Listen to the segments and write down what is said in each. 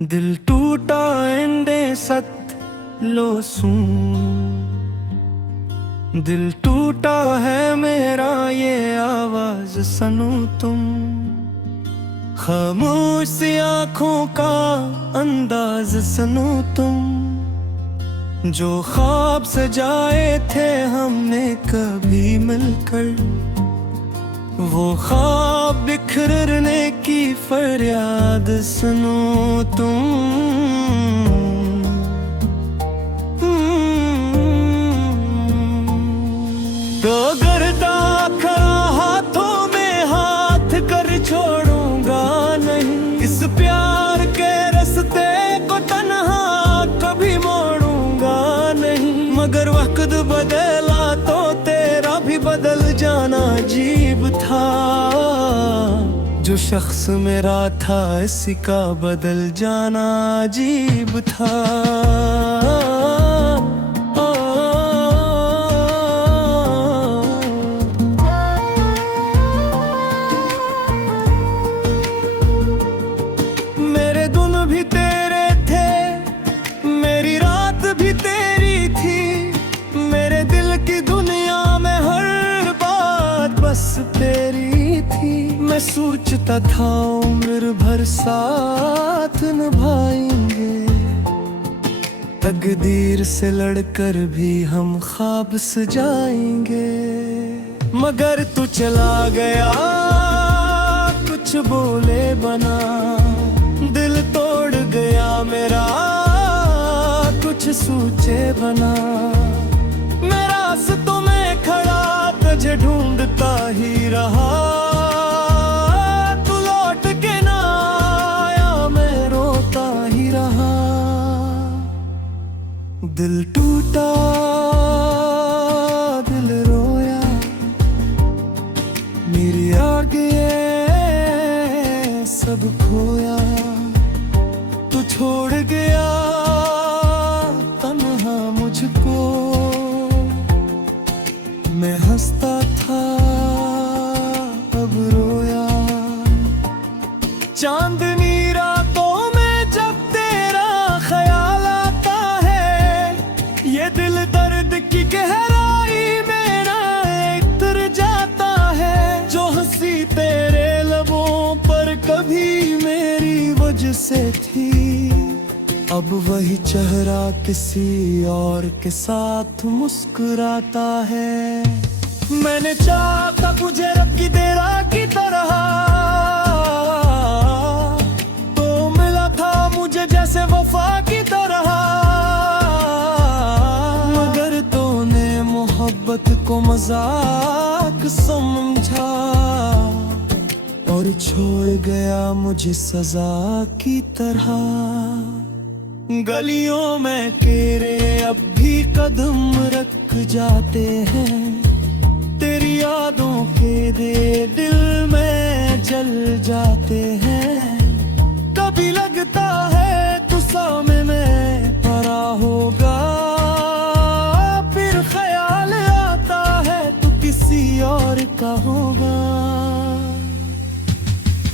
दिल टूटा एंडे सत लो सूं। दिल टूटा है मेरा ये आवाज सनू तुम। खामोश आंखों का अंदाज सनू तुम। जो ख्वाब सजाए थे हमने कभी मिलकर, वो ख्वाब बिखरने की फरियाद सुनो तुम। तो गर्दा खड़ा हाथों में हाथ कर छोड़ूंगा नहीं। इस प्यार के रास्ते को तन्हा कभी मोड़ूंगा नहीं। मगर वक्त बदला तो तेरा भी बदल जाना अजीब था। जो शख्स मेरा था इसी का बदल जाना अजीब था। मेरे दिन भी तेरे थे, मेरी रात भी तेरी थी। मेरे दिल की दुनिया में हर बात बस तेरी थी। मैं सोचता था उम्र भर साथ निभाएंगे। तकदीर से लड़कर भी हम ख्वाब सजाएंगे। मगर तू चला गया कुछ बोले बना। दिल तोड़ गया मेरा कुछ सोचे बना। मैं रास्तों में खड़ा तुझे ढूंढता ही रहा। तू लौट के ना आया मैं रोता ही रहा। दिल टूटा दिल रोया, मेरी आगे सब खोया। तू छोड़ गया तन्हा मुझको। मैं हंसता था अब रोया। चांदनी रातों में जब तेरा ख्याल आता है, ये दिल दर्द की गहराई में ना उतर जाता है। जो हंसी तेरे लबों पर कभी मेरी वजह से थी, अब वही चेहरा किसी और के साथ मुस्कुराता है। मैंने चाहा तुझे रब की देरा की तरह, तो मिला था मुझे जैसे वफा की तरह। मगर तूने मोहब्बत को मजाक समझा और छोड़ गया मुझे सजा की तरह। गलियों में तेरे अब भी कदम रख जाते हैं। तेरी यादों के दे दिल में जल जाते हैं। कभी लगता है तू सामने पड़ा होगा, फिर ख्याल आता है तू किसी और का होगा।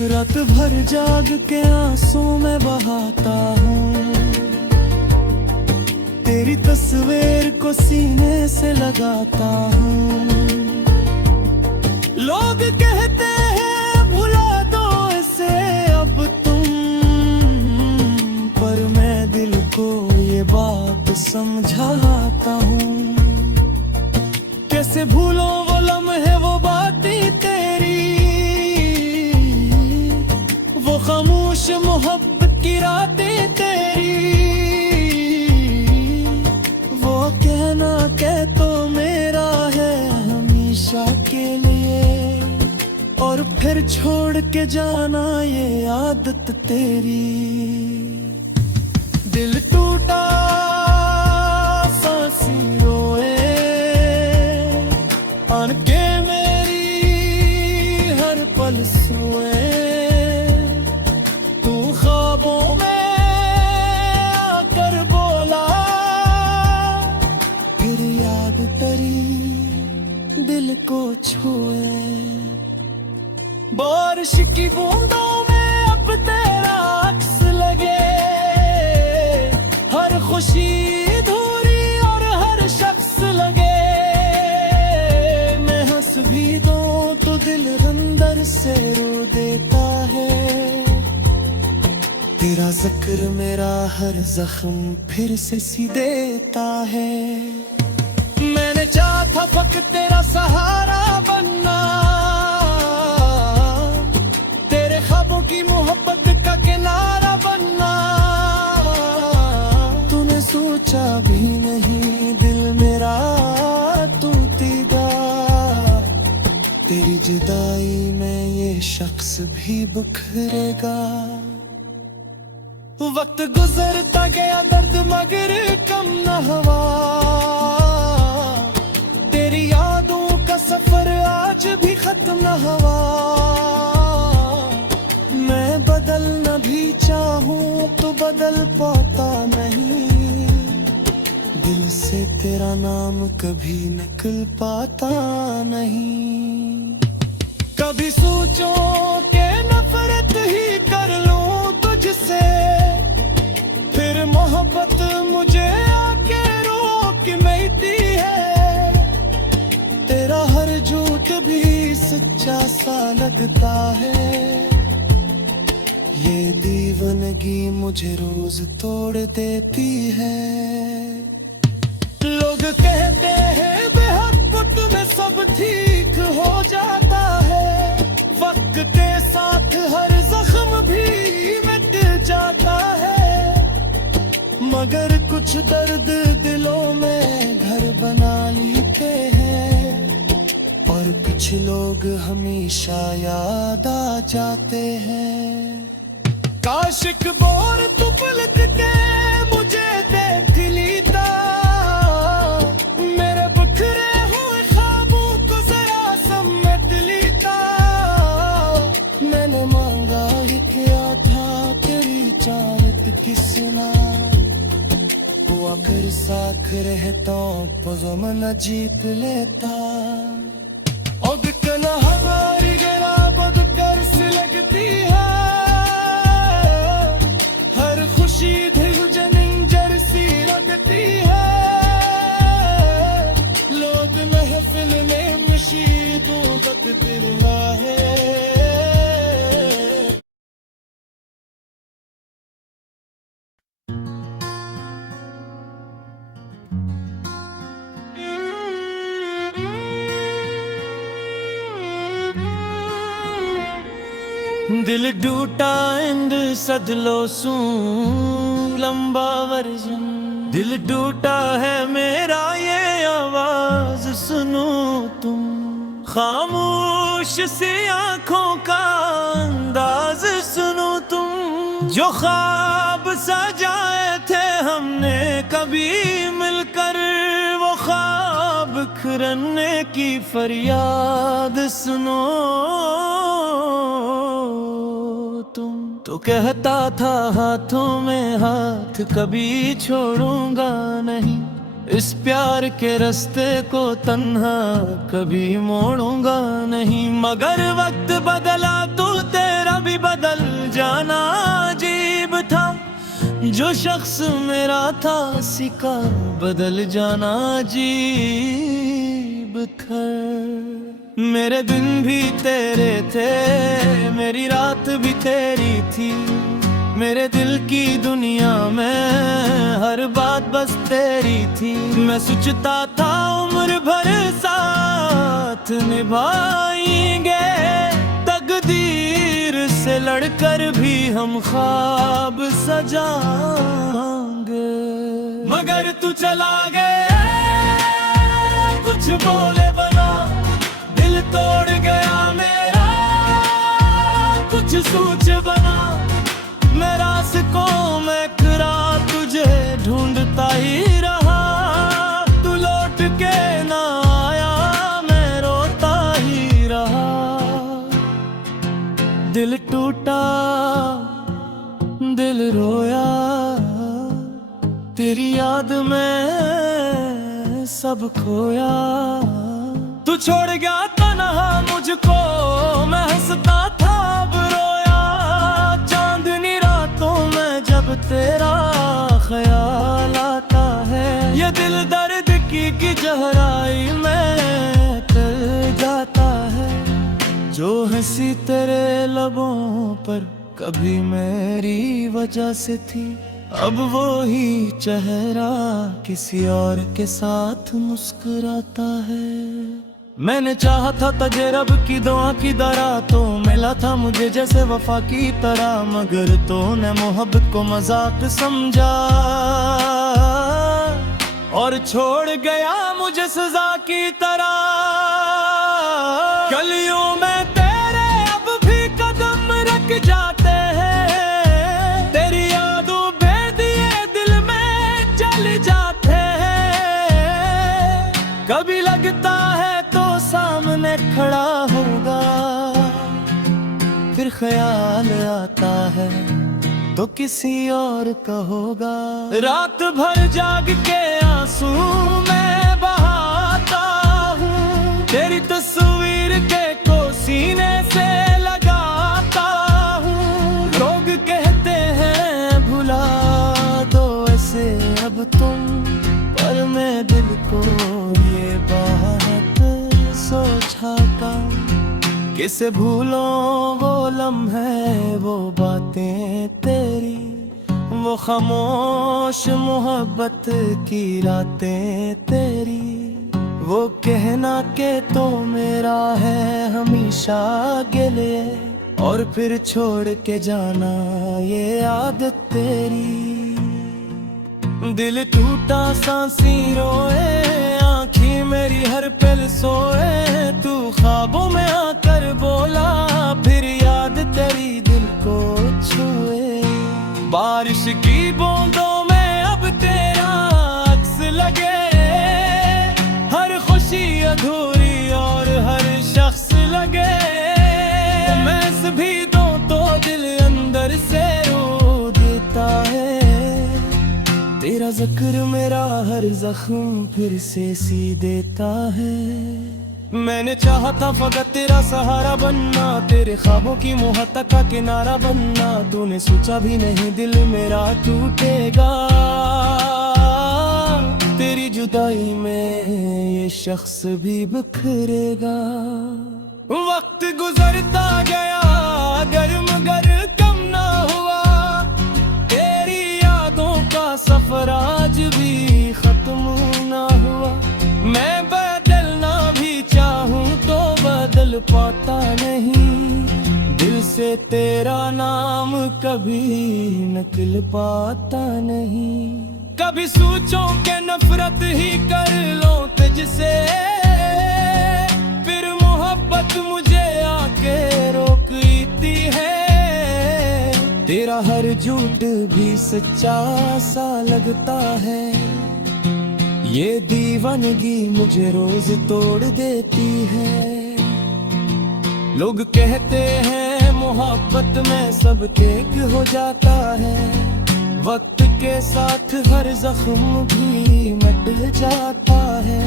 रात भर जाग के आंसू में बहाता हूँ। तेरी तस्वीर को सीने से लगाता हूँ। लोग कहते हैं भुला दो इसे अब तुम, पर मैं दिल को ये बात समझाता हूँ। कैसे भूलो वो लम्हे वो बातें तेरी, वो खामोश मोहब्बत की रातें तेरी। वो कहना कह तो मेरा है हमेशा के लिए, और फिर छोड़ के जाना ये आदत तेरी। दिल टूटा सांसें रोए, अनके मेरी हर पल सोए। तू ख्वाबों में आकर बोला, फिर याद तेरी दिल को छुए। बारिश की बूंदों में अब तेरा अक्स लगे। खुशी अधूरी और हर शख्स लगे मैं हंस भी दूं तो दिल अंदर से रो देता है। तेरा जिक्र मेरा हर जख्म फिर से सी देता है। मैंने चाहा था फक्त तेरा सहारा बनना, तेरे ख्वाबों की मोहब्बत का किनारा बनना। तूने सोचा भी नहीं दिल मेरा टूटेगा, तेरी जुदाई में ये शख्स भी बिखरेगा। वक्त गुजरता गया दर्द मगर कम न हुआ, तेरी यादों का सफर आज भी खत्म न हुआ। मैं बदलना भी चाहूं तो बदल पाता नहीं, दिल से तेरा नाम कभी निकल पाता नहीं। कभी सोचो कि नफरत ही कर लूं तुझसे, फिर मोहब्बत मुझे आके रोक लेती है। तेरा हर झूठ भी सच्चा सा लगता है, ये दीवानगी मुझे रोज तोड़ देती है। लोग कहते हैं बेहद में सब ठीक हो जाता है, वक्त के साथ हर जख्म भी मिट जाता है। मगर कुछ दर्द दिलों में घर बना लेते हैं, और कुछ लोग हमेशा याद आ जाते हैं। काश एक बार तू पलट के मुझे देख लेता, मेरे बिखरे हुए ख्वाबों को जरा समेट लेता। मैंने मांगा ही क्या था तेरी चाहत किसना, अगर साथ रहता तो मन जीत लेता। और कना हमारी गला बद कर से लगती है, हर खुशी जनिंजर सी लगती है। लोग महफिल में मशीदों बद बिरला है। दिल टूटा इंद सदलो सू लंबा वर्जन, दिल टूटा है मेरा ये आवाज सुनो तुम। खामोश सी आंखों का अंदाज सुनो तुम, जो ख्वाब सजाए थे हमने कभी मिलकर, वो ख्वाब बिखरने की फरियाद सुनो तुम। तो कहता था हाथों में हाथ कभी छोड़ूंगा नहीं, इस प्यार के रास्ते को तन्हा कभी मोड़ूंगा नहीं। मगर वक्त बदला तो तेरा भी बदल जाना अजीब था, जो शख्स मेरा था सिका बदल जाना अजीब था। मेरे दिन भी तेरे थे, मेरी रात भी तेरी थी, मेरे दिल की दुनिया में हर बात बस तेरी थी। मैं सोचता था उम्र भर साथ निभाएंगे, तकदीर से लड़कर भी हम ख्वाब सजाएंगे। मगर तू चला गया कुछ बोले बना, दिल तोड़ गया मेरा कुछ सोच बना। मैं रास्कों में खरा तुझे ढूंढता ही रहा, तू लौट के ना आया मैं रोता ही रहा। दिल टूटा दिल रोया, तेरी याद में सब खोया। तू छोड़ गया तन्हा मुझको, मैं हंसता था अब रोया। चांदनी रातों में जब तेरा ख्याल गहराई में तर जाता है। जो हंसी तेरे लबों पर कभी मेरी वजह से थी, अब वो ही चेहरा किसी और के साथ मुस्कुराता है। मैंने चाहा था तुझे रब की दुआ की तरह, तो मिला था मुझे जैसे वफा की तरह, मगर तूने मोहब्बत को मजाक समझा और छोड़ गया मुझे सजा की तरह। गलियों में तेरे अब भी कदम रख जाते हैं, तेरी यादों बेदिए दिल में जल जाते हैं। कभी लगता है तो सामने खड़ा होगा, फिर ख्याल आता है तो किसी और का होगा। रात भर जाग के आंसू मैं बहाता हूँ, तेरी तस्वीर के को सीने से लगाता हूँ। लोग कहते हैं भुला दो ऐसे अब तुम, पर मैं दिल को ये बात सोचाता, किसे भूलो वो लम्हे वो बातें तेरी, वो खामोश मोहब्बत की रातें तेरी। वो कहना के तो मेरा है हमेशा के लिए, और फिर छोड़ के जाना ये आदत तेरी। दिल टूटा सांसें रोए, आँखें मेरी हर पल सोए, तू ख्वाबों में आकर बोला, फिर याद तेरी दिल को छुए। बारिश की बूंदों में अब तेरा अक्स लगे, हर खुशी अधूरी और हर शख्स लगे। मैं भी दूं तो दिल अंदर से रो देता है, तेरा जिक्र मेरा हर जख्म फिर से सी देता है। मैंने चाहा था फकत तेरा सहारा बनना, तेरे ख्वाबों की मोहब्बत का किनारा बनना। तूने सोचा भी नहीं दिल मेरा टूटेगा, तेरी जुदाई में ये शख्स भी बिखरेगा। वक्त गुजरता गया गर्म गर कम ना हुआ, तेरी यादों का सफर आज भी खत्म ना हुआ। मैं बदलना भी चाहूं तो बदल पाता नहीं, दिल से तेरा नाम कभी निकल पाता नहीं। कभी सोचो के नफरत ही कर लो तुझसे, फिर मोहब्बत मुझे आके रोकती है। तेरा हर झूठ भी सच्चा सा लगता है, ये दीवानगी मुझे रोज तोड़ देती है। लोग कहते हैं मोहब्बत में सब ठीक हो जाता है, वक्त के साथ हर जख्म भी मिट जाता है।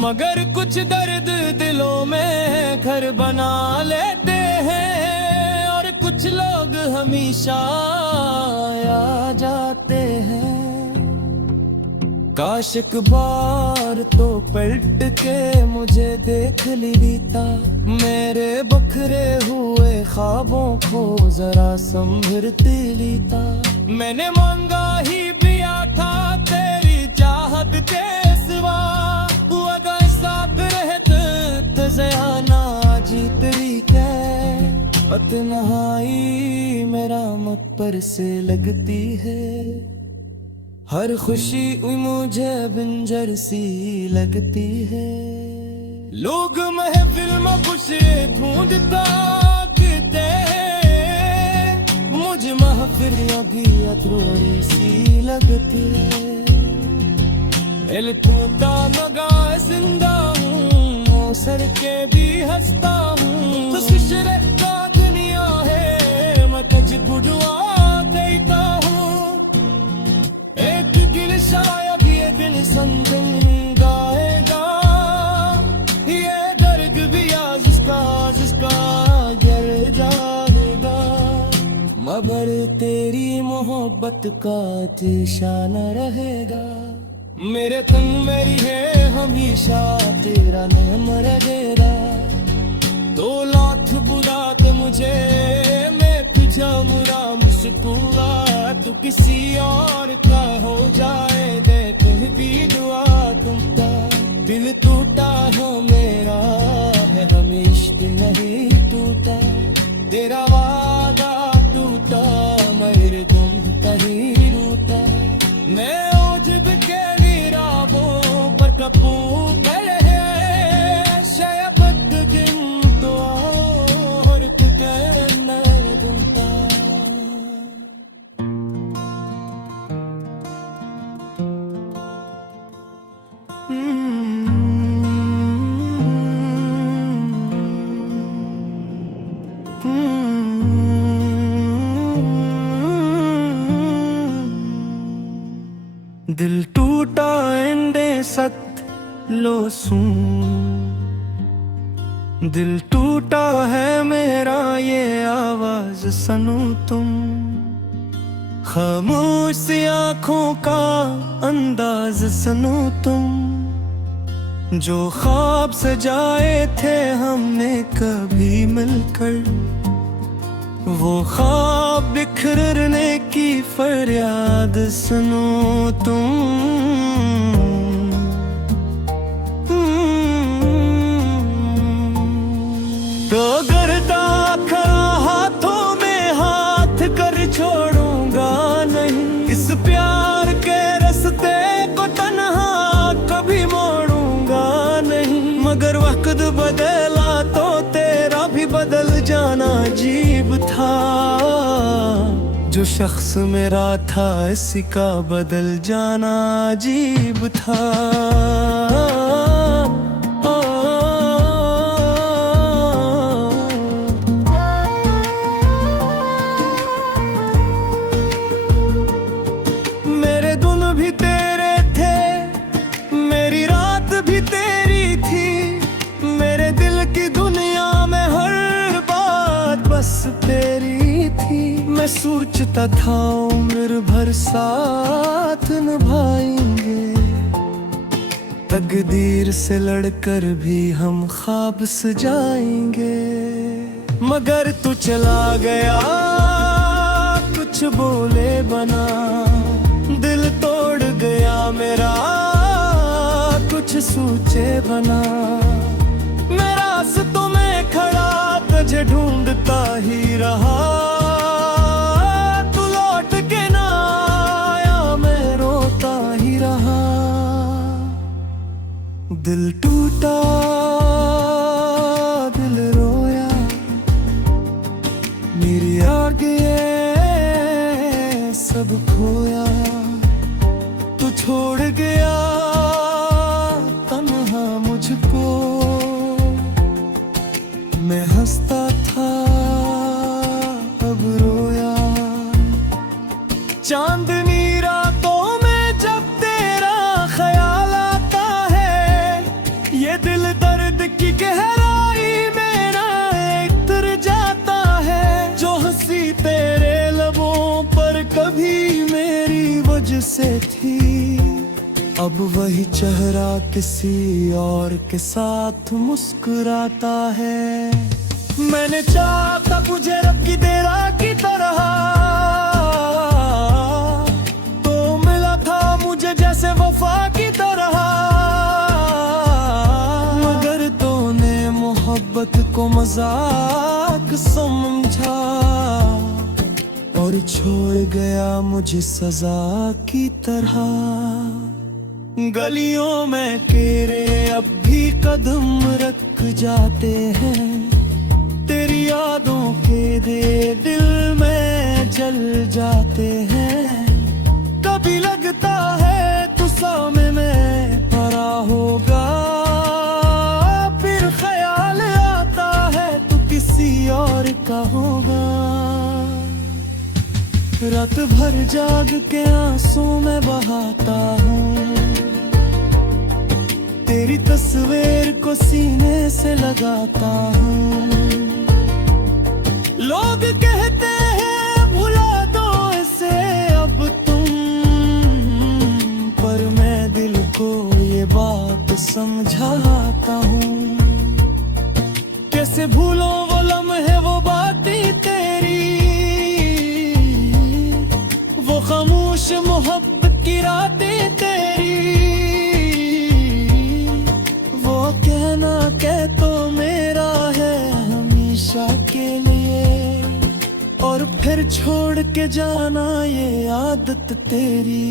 मगर कुछ दर्द दिलों में घर बना लेते हैं, और कुछ लोग हमेशा आ जाते हैं। काश एक बार तो पलट के मुझे देख लेता, मेरे बखरे हुए ख्वाबों को जरा संभरती लेता। मैंने मांगा ही पिया था तेरी चाहत के सिवा, अगर साथ रहते तो ज़याना जीतरी के। तन्हाई मेरा मत पर से लगती है, हर खुशी मुझे बिंजर सी लगती है। लोग महफिल में खुशी ढूंढता कहते हैं, मुझे महफिल अभी अधूरी सी लगती है। दिल टूटा मगा जिंदा हूँ, सर के भी हंसता हूँ। तो सिशरे का दुनिया है, मैं तुझको दुआ देता हूँ। एक दिल शायद ये दिल संगम गाएगा, ये दर्द भी जिसका गिर जाएगा। मगर तेरी मोहब्बत का निशाना रहेगा, मेरे तन मेरी है हमेशा तेरा नाम रहेगा। दो लाख बुरात मुझे मैं तुझा मुरा मुस्कुरा, तू किसी और का हो जाए देख भी दुआ तुमका। दिल टूटा है मेरा है हमें इश्क नहीं टूटा, तेरा वादा टूटा मेरे तुम कहीं रूठा। मैं ओजब के वीराबों पर कपूं गए हैं, शायद दिन तो और कहना दूंगा। दिल टूटा एंडे सत लो सूं, दिल टूटा है मेरा ये आवाज सुनो तुम। खामोश आंखों का अंदाज सुनो तुम, जो ख्वाब सजाए थे हमने कभी मिलकर, वो ख्वाब बिखरने की फरियाद सुनो तुम। तो करता खरा हाथों में हाथ कर छोड़ूंगा नहीं, इस प्यार के रास्ते को तन्हा कभी मोड़ूंगा नहीं। मगर वक्त बदला तो तेरा भी बदल जाना अजीब था, जो शख्स मेरा था इसी का बदल जाना अजीब था। मेरे दिन भी तेरे थे, मेरी रात भी तेरी थी, मेरे दिल की दुनिया में हर बात बस तेरी थी। मैं सोचता था उम्र भर साथ निभाएंगे, तकदीर से लड़कर भी हम ख्वाब सजाएंगे। मगर तू चला गया कुछ बोले बना, दिल तोड़ गया मेरा कुछ सोचे बना। मैं रास्तों में खड़ा तुझे ढूंढता ही रहा, तू लौट के ना आया मैं रोता ही रहा। दिल टूटा दिल रोया, मेरी आगे सब खोया। तू छोड़ गया तन्हा मुझको, मैं हंसता था अब रोया। चांदनी रातों में जब तेरा ख्याल आता है, ये दिल दर्द की गहराई में ना उतर जाता है। जो हंसी तेरे लबों पर कभी मेरी वजह से थी, अब वही चेहरा किसी और के साथ मुस्कुराता है। मैंने चाहा तुझे रब की देरा की तरह, तो मिला था मुझे जैसे वफा की तरह। मगर तूने मोहब्बत को मजाक समझा और छोड़ गया मुझे सजा की तरह। गलियों में तेरे अब भी कदम रख जाते हैं, तेरी यादों के दे दिल में जल जाते हैं। कभी लगता है तू सामने में पड़ा होगा, फिर ख्याल आता है तू किसी और का होगा। रात भर जाग के आंसू में बहाता हूँ, तेरी तस्वीर को सीने से लगाता हूँ। लोग कहते हैं भुला दो इसे अब तुम, पर मैं दिल कैसे भूलो वो लम्हे वो बातें तेरी, वो खामोश मोहब्बत की रातें तेरी, वो कहना कह तो मेरा है हमेशा के लिए, और फिर छोड़ के जाना ये आदत तेरी।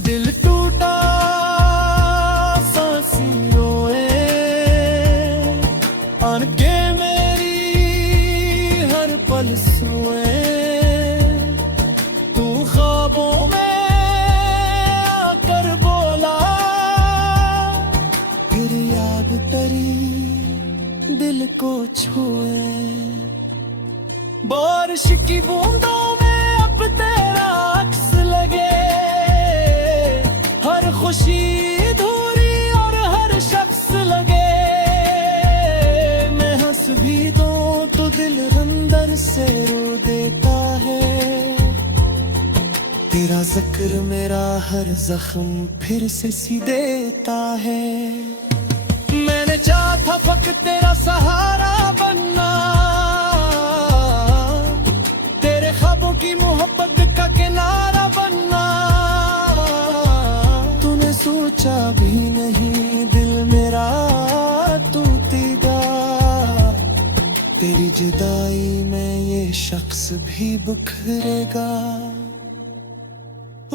दिल टूटा सांसें रोए, अनके मेरी हर पल सोए, तू ख्वाबों में आकर बोला, फिर याद तेरी दिल को छुए। बारिश की बूंदों में अब तेरा अक्स लगे, हर खुशी अधूरी और हर शख्स लगे, मैं हंस भी दूं तो दिल अंदर से रो देता है, तेरा जिक्र मेरा हर जख्म फिर से सी देता है। मैंने चाहा था फक्त तेरा सहारा बनना, की मोहब्बत का किनारा बनना, तूने सोचा भी नहीं दिल मेरा टूटेगा, तेरी जुदाई में ये शख्स भी बिखरेगा।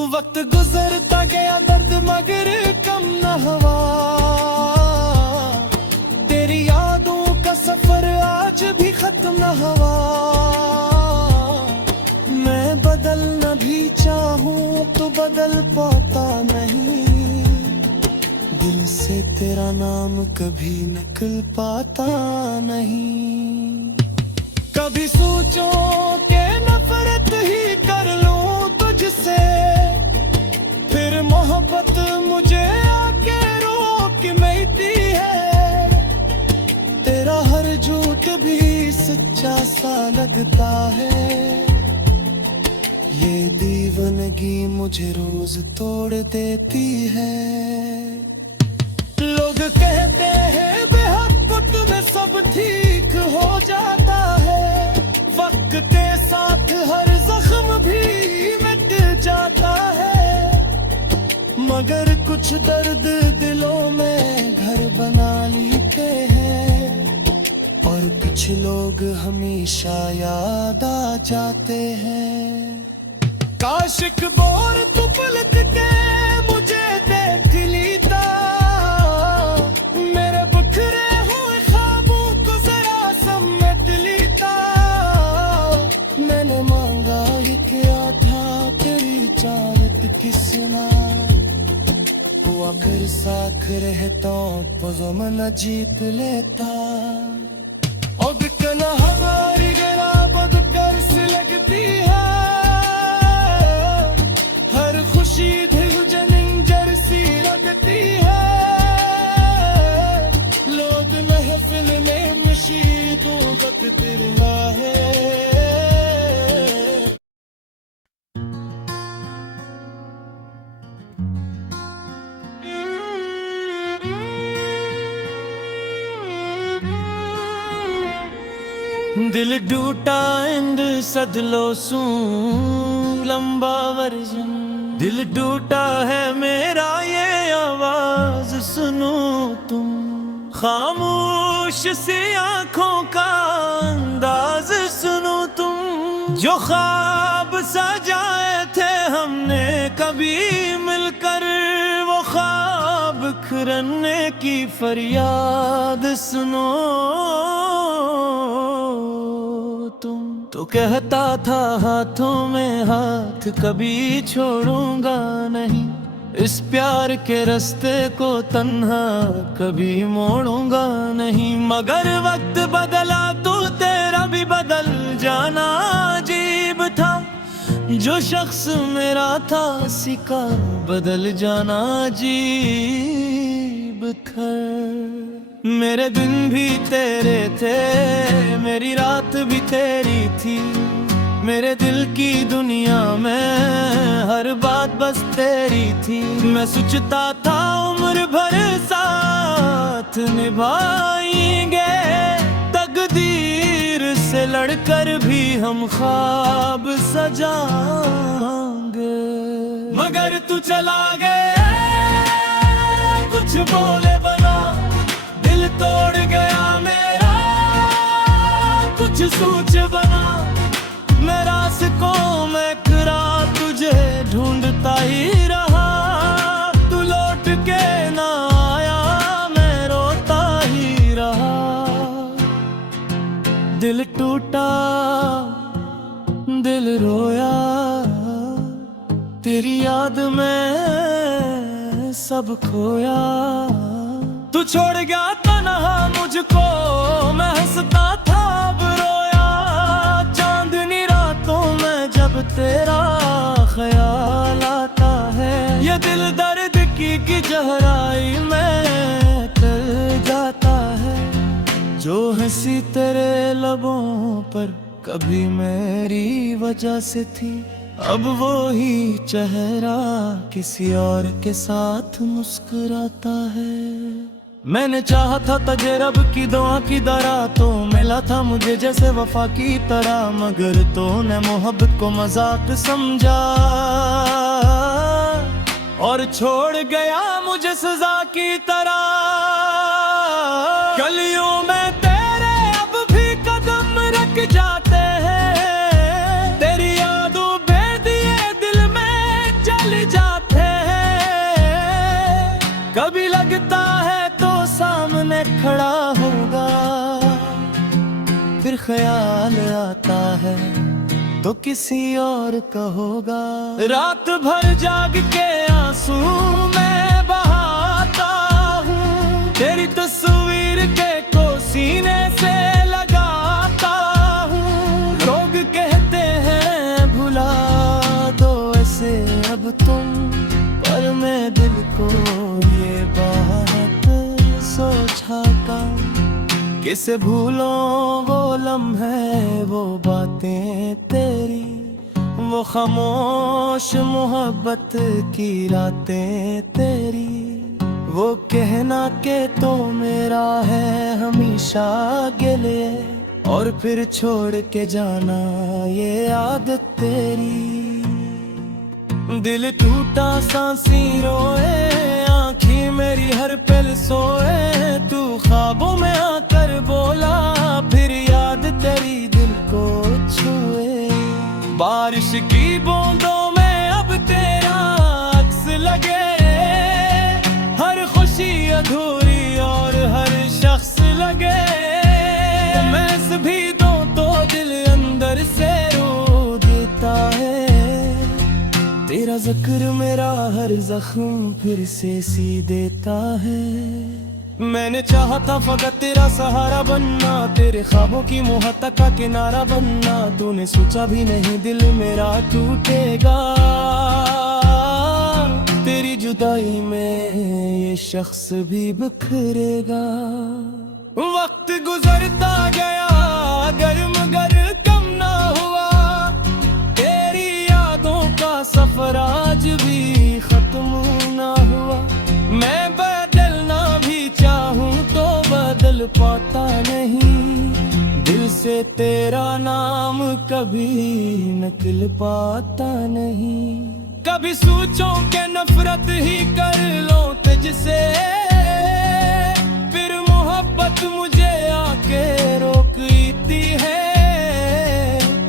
वक्त गुजरता गया दर्द मगर कम न हुआ, तेरी यादों का सफर आज भी खत्म न हुआ, बदलना भी चाहूं तो बदल पाता नहीं, दिल से तेरा नाम कभी निकल पाता नहीं। कभी सोचो कि नफरत ही कर लूं तुझसे, फिर मोहब्बत मुझे आके रोक मिलती है, तेरा हर झूठ भी सच्चा सा लगता है, ये दीवानगी मुझे रोज तोड़ देती है। लोग कहते हैं बेहद में सब ठीक हो जाता है, वक्त के साथ हर जख्म भी मिट जाता है, मगर कुछ दर्द दिलों में घर बना लेते हैं, और कुछ लोग हमेशा याद आ जाते हैं। काश एक बार तू पलट के मुझे देख लेता, मेरे बिखरे हुए ख्वाबों को जरा समेट लेता, मैंने मांगा ही क्या था तेरी चाहत किसना, तू अगर साथ रहता तो मन जीत लेता, और बिकना हमारी गला बद कर से लगती है, खुशी दिल जनिंजर सी लगती है, लोग महफिल में मशीदों वक्त दिला है। दिल टूटा इंद सदलो सू लंबा वर्जन, दिल टूटा है मेरा ये आवाज सुनो तुम, खामोश सी आंखों का अंदाज सुनो तुम, जो ख्वाब सजाए थे हमने कभी मिलकर, वो ख्वाब बिखरने की फरियाद सुनो तुम। तो कहता था हाथों में हाथ कभी छोड़ूंगा नहीं, इस प्यार के रास्ते को तन्हा कभी मोड़ूंगा नहीं, मगर वक्त बदला तो तेरा भी बदल जाना अजीब था, जो शख्स मेरा था सिका बदल जाना अजीब था। मेरे दिन भी तेरे थे, मेरी रात भी तेरी थी, मेरे दिल की दुनिया में हर बात बस तेरी थी। मैं सोचता था उम्र भर साथ निभाएंगे, तकदीर से लड़कर भी हम ख्वाब सजाएंगे। मगर तू चला गया, कुछ बोले बना, दिल तोड़ गया मेरा, कुछ सोच बना। मैं रास्कों में खरा तुझे ढूंढता ही रहा, तू लौट के ना आया, मैं रोता ही रहा। दिल टूटा, दिल रोया, तेरी याद में सब खोया। तू छोड़ गया तन्हा मुझको, मैं हंसता था अब रोया। चांदनी रातों में जब तेरा ख्याल आता है, ये दिल दर्द की गहराई में कर जाता है। जो हंसी तेरे लबों पर कभी मेरी वजह से थी, अब वो ही चेहरा किसी और के साथ मुस्कुराता है। मैंने चाहा था तुझे रब की दुआ की तरह, तो मिला था मुझे जैसे वफा की तरह। मगर तूने मोहब्बत को मजाक समझा और छोड़ गया मुझे सजा की तरह। गलियों में तेरे अब भी कदम रख जाते हैं, तेरी यादों बेदिए दिल में जल जाते हैं। कभी लगता है तो सामने खड़ा होगा, फिर ख्याल आता है तो किसी और का होगा। रात भर जाग के आंसू मैं बहाता हूँ, तेरी तस्वीर के को सीने से लगाता हूँ। लोग कहते हैं भुला दो ऐसे अब तुम, पर मैं दिल को ये बात सोचाता। किसे भूलो वो लम्हे, वो बातें तेरी, वो खामोश मोहब्बत की रातें तेरी। वो कहना के तो मेरा है हमेशा गिले, और फिर छोड़ के जाना ये आदत तेरी। दिल टूटा सांसें रोए, आँखें मेरी हर पल सोए। तू ख्वाबों में आकर बोला, फिर याद तेरी दिल को छुए। बारिश की बूंदों में अब तेरा अक्स लगे, हर खुशी अधूरी और हर शख्स लगे। मैं भी दूं तो दिल अंदर से रो देता है, तेरा जिक्र मेरा हर जख्म फिर से सी देता है। मैंने चाहा था फकत तेरा सहारा बनना, तेरे ख्वाबों की मोहब्बत का किनारा बनना। तूने सोचा भी नहीं दिल मेरा टूटेगा, तेरी जुदाई में ये शख्स भी बिखरेगा। वक्त गुजरता गया, गर्म गर कम ना हुआ, तेरी यादों का सफर आज भी खत्म ना हुआ। मैं बदलना भी चाहूं तो बदल पाता नहीं, दिल से तेरा नाम कभी निकल पाता नहीं। कभी सोचो के नफरत ही कर लो तुझसे, फिर मोहब्बत मुझे आके रोकती है।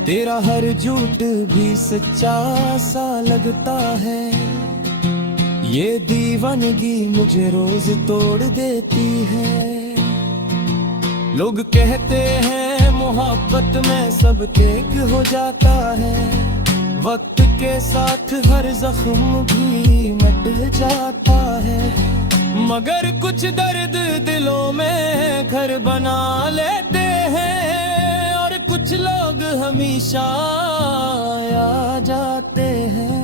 तेरा हर झूठ भी सच्चा सा लगता है, ये दीवानगी मुझे रोज तोड़ देती है। लोग कहते हैं मोहब्बत में सब ठीक हो जाता है, वक्त के साथ हर जख्म भी मिट जाता है। मगर कुछ दर्द दिलों में घर बना लेते हैं, और कुछ लोग हमेशा आ जाते हैं।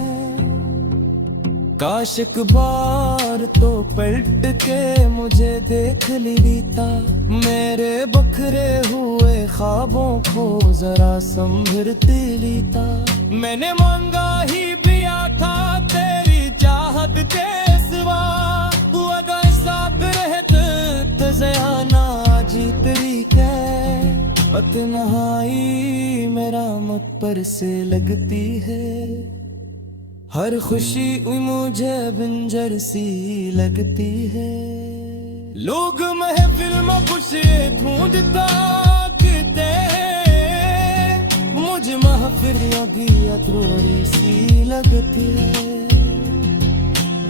काश एक बार तो पलट के मुझे देख लेता, मेरे बखरे हुए ख्वाबों को जरा संभरते लेता। मैंने मांगा ही पिया था तेरी चाहत के सिवा, तू अगर साथ रहते तो ज़याना जी तेरी कै तन्हाई मेरा मत पर से लगती है। हर खुशी मुझे बिंजर सी लगती है। लोग महफिल में खुशी ढूंढता कहते हैं, मुझे महफिल अभी अधूरी सी लगती है।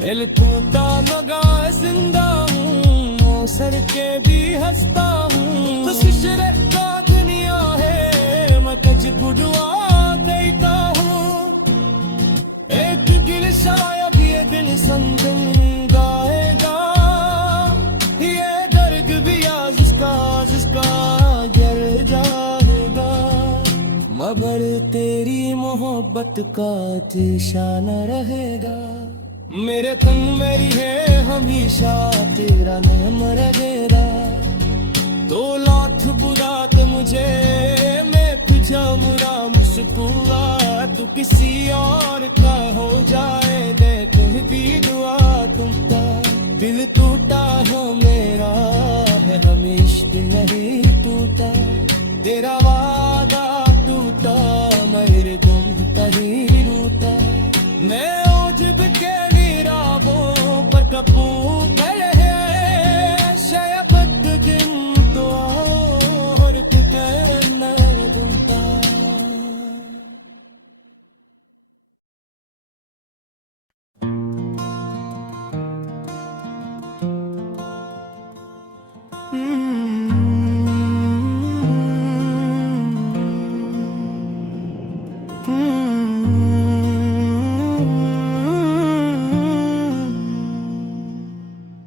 दिल टूटा मगा जिंदा हूँ, सर के भी हंसता हूँ। तो शिशरे का दुनिया है, मैं तुझको दुआ देता हूँ। एक गिल शायद ये दिल संगम गाएगा, ये दर्द भी आज जिसका गिर जाएगा। मगर तेरी मोहब्बत का निशाना रहेगा, मेरे तुम मेरी है हमेशा, तेरा नाम रहेगा। 2 लाख बुरात मुझे मैं तुझा मुरा मुस्कुरा, तू किसी और का हो जाए दे तुम भी दुआ तुमका। दिल टूटा हो मेरा है हमेशा नहीं टूटा, तेरा वादा टूटा मेरे तुम कहीं रूठा। मैं ओजब के नीरावों पर कपूं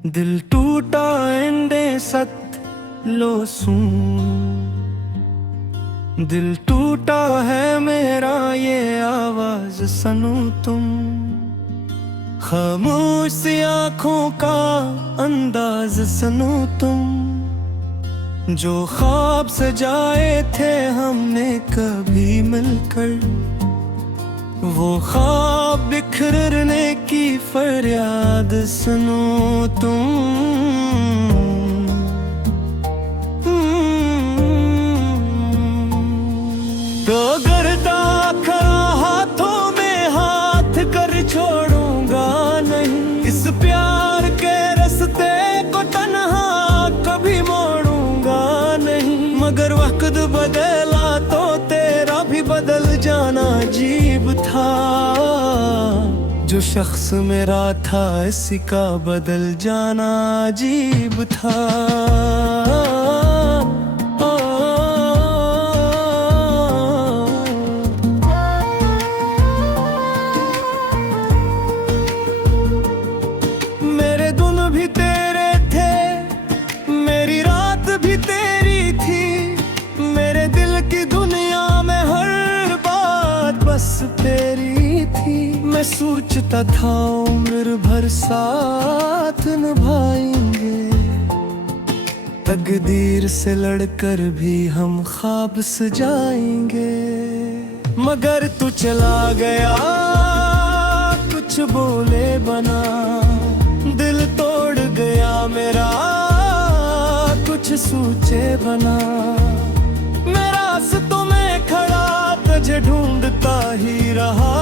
दिल टूटा इंदे सत लो सूं, दिल टूटा है मेरा ये आवाज सुनो तुम। खामोश आँखों का अंदाज सुनो तुम, जो ख्वाब सजाए थे हमने कभी मिलकर, वो ख्वाब बिखरने की फरियाद सुनो तुम। तो गर्दा खड़ा हाथों में हाथ कर छोड़ूंगा नहीं, इस प्यार के रास्ते को तन्हा कभी मोड़ूंगा नहीं। मगर वक्त बदला तो तेरा भी बदल जाना अजीब था, जो शख्स मेरा था इसी का बदल जाना अजीब था। मेरे दिन भी तेरे थे, मेरी रात भी तेरी थी, मेरे दिल की दुनिया में हर बात बस तेरी थी। मैं सोचता था उम्र भर साथ निभाएंगे, तकदीर से लड़कर भी हम ख्वाब सजाएंगे। मगर तू चला गया कुछ बोले बना, दिल तोड़ गया मेरा कुछ सोचे बना। मैं रास्तों में खड़ा तुझे ढूंढता ही रहा,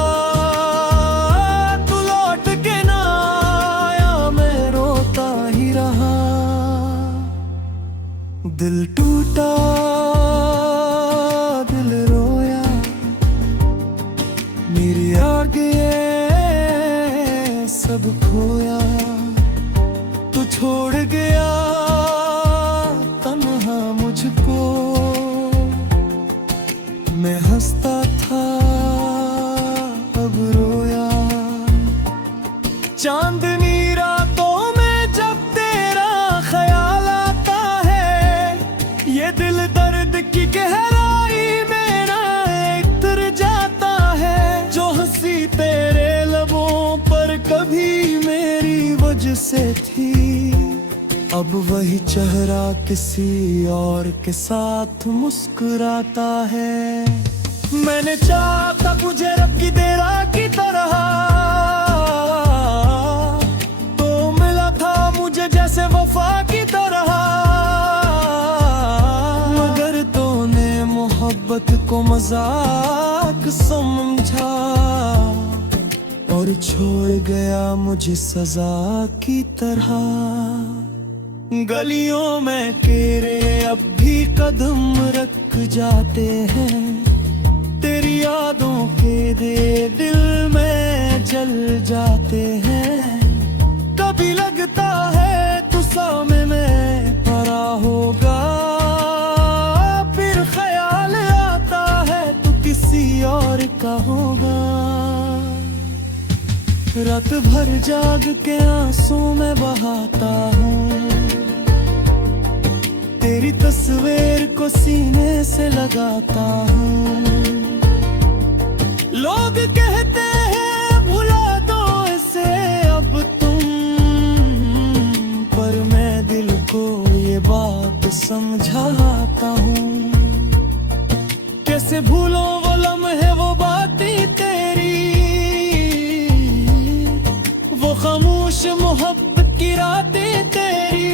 तू लौट के ना आया मैं रोता ही रहा। दिल टूटा दिल रोया, मेरे आगे सब खोया। तू छोड़ गया तन्हा मुझको, मैं हंसता था अब रोया। चांदनी रातों में जब तेरा ख्याल आता है, ये दिल दर्द की गहराई में ना उतर जाता है। जो हंसी तेरे लबों पर कभी मुझसे थी, अब वही चेहरा किसी और के साथ मुस्कुराता है। मैंने चाहा था तुझे रब की देरा की तरह, तो मिला था मुझे जैसे वफा की तरह, मगर तूने मोहब्बत को मजाक समझा और छोड़ गया मुझे सजा की तरह। गलियों में तेरे अब भी कदम रख जाते हैं, तेरी यादों के दिल में जल जाते हैं। कभी लगता है तू सामने पड़ा होगा, फिर ख्याल आता है तू किसी और का होगा। रात भर जाग के आंसू में बहाता हूँ, तेरी तस्वीर को सीने से लगाता हूँ। लोग कहते हैं भुला दो इसे अब तुम, पर मैं दिल को ये बात समझाता हूँ। कैसे भूलो वो लम्हे वो बातें तेरी, वो खामोश मोहब्बत की रातें तेरी,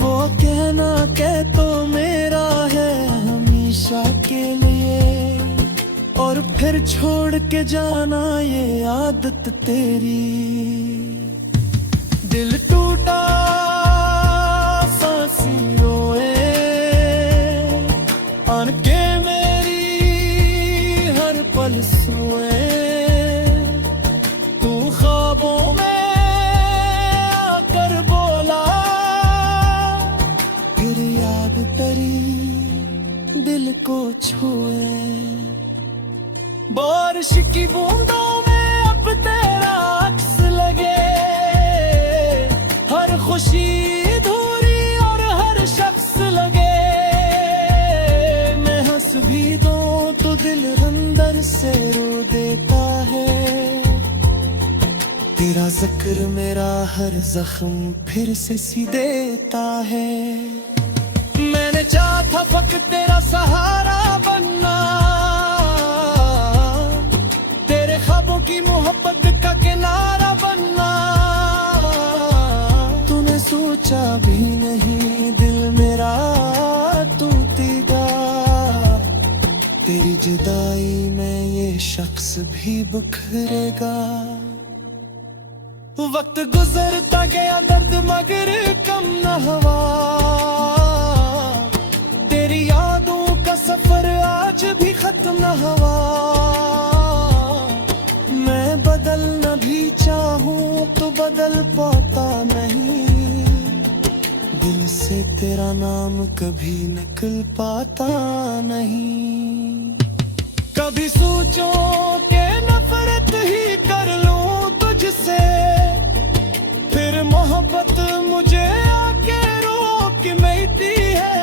वो कहना कह तो मेरा है हमेशा के लिए, और फिर छोड़ के जाना ये आदत तेरी। दिल टूटा सांसें रोए, अनके मेरी हर पल सोए, तू ख्वाबों में आकर बोला, फिर याद तेरी दिल को छुए। बारिश की बूंदों में अब तेरा अक्स लगे, हर खुशी अधूरी और हर शख्स लगे। मैं हंस भी दूं तो दिल अंदर से रो देता है, तेरा जिक्र मेरा हर जख्म फिर से सी देता है। मैंने चाहा था फक्त तेरा सहारा बनना, तेरे ख्वाबों की मोहब्बत का किनारा बनना। तूने सोचा भी नहीं दिल मेरा टूटेगा, तेरी जुदाई में ये शख्स भी बिखरेगा। वक्त गुजरता गया दर्द मगर कम न हुआ, तेरी यादों का सफर आज भी खत्म न हुआ। मैं बदलना भी चाहूं तो बदल पाता नहीं, दिल से तेरा नाम कभी निकल पाता नहीं। कभी सोचो कि नफरत ही कर लूं तुझसे, फिर मोहब्बत मुझे आके रोक मिलती है।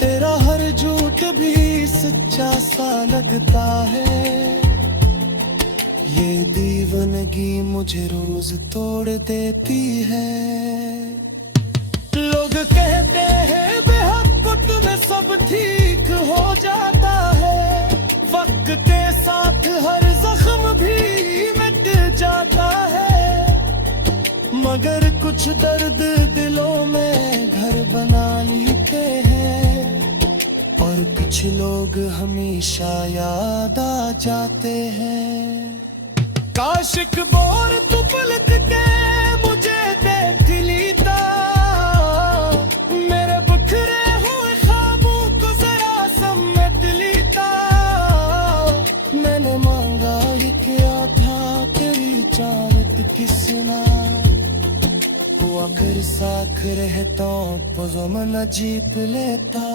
तेरा हर झूठ भी सच्चा सा लगता है, ये दीवानगी मुझे रोज तोड़ देती है। लोग कहते हैं बेहद में सब ठीक हो जाता है, वक्त के साथ हर जख्म भी मिट जाता है। मगर कुछ दर्द दिलों में घर बना लेते हैं, और कुछ लोग हमेशा याद आ जाते हैं। काश एक बार तू पलट के मुझे देख लेता, मेरे बिखरे हुए ख्वाबों को जरा समेट लेता। मैंने मांगा ही क्या था तेरी चाहत किसना, वो अगर साथ रहता तो मन जीत लेता।